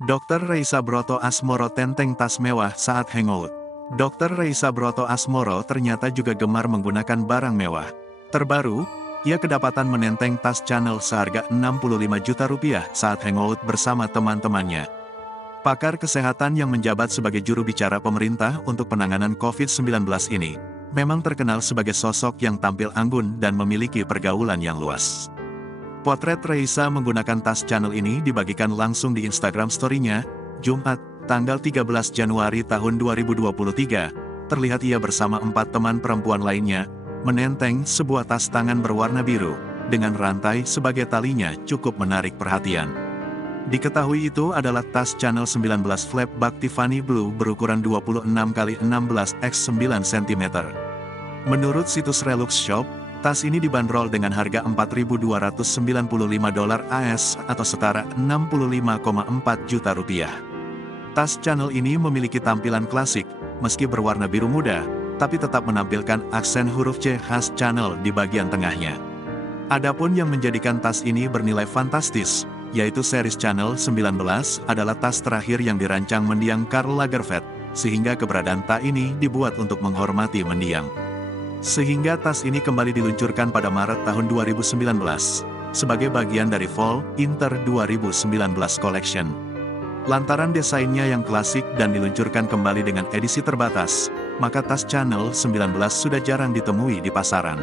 Dr. Reisa Broto Asmoro tenteng tas mewah saat hangout. Dr. Reisa Broto Asmoro ternyata juga gemar menggunakan barang mewah. Terbaru, ia kedapatan menenteng tas Chanel seharga 65 juta rupiah saat hangout bersama teman-temannya. Pakar kesehatan yang menjabat sebagai juru bicara pemerintah untuk penanganan COVID-19 ini, memang terkenal sebagai sosok yang tampil anggun dan memiliki pergaulan yang luas. Potret Reisa menggunakan tas Chanel ini dibagikan langsung di Instagram Story-nya, Jumat, tanggal 13 Januari tahun 2023. Terlihat ia bersama 4 teman perempuan lainnya, menenteng sebuah tas tangan berwarna biru, dengan rantai sebagai talinya cukup menarik perhatian. Diketahui itu adalah tas Chanel 19 Flapback Tiffany Blue berukuran 26x16 x 9 cm. Menurut situs Relux Shop, tas ini dibanderol dengan harga $4.295 AS atau setara 65,4 juta rupiah. Tas Chanel ini memiliki tampilan klasik, meski berwarna biru muda, tapi tetap menampilkan aksen huruf C khas Chanel di bagian tengahnya. Adapun yang menjadikan tas ini bernilai fantastis, yaitu series Chanel 19 adalah tas terakhir yang dirancang mendiang Karl Lagerfeld, sehingga keberadaan tas ini dibuat untuk menghormati mendiang. Sehingga tas ini kembali diluncurkan pada Maret tahun 2019, sebagai bagian dari Fall Winter 2019 Collection. Lantaran desainnya yang klasik dan diluncurkan kembali dengan edisi terbatas, maka tas Chanel 19 sudah jarang ditemui di pasaran.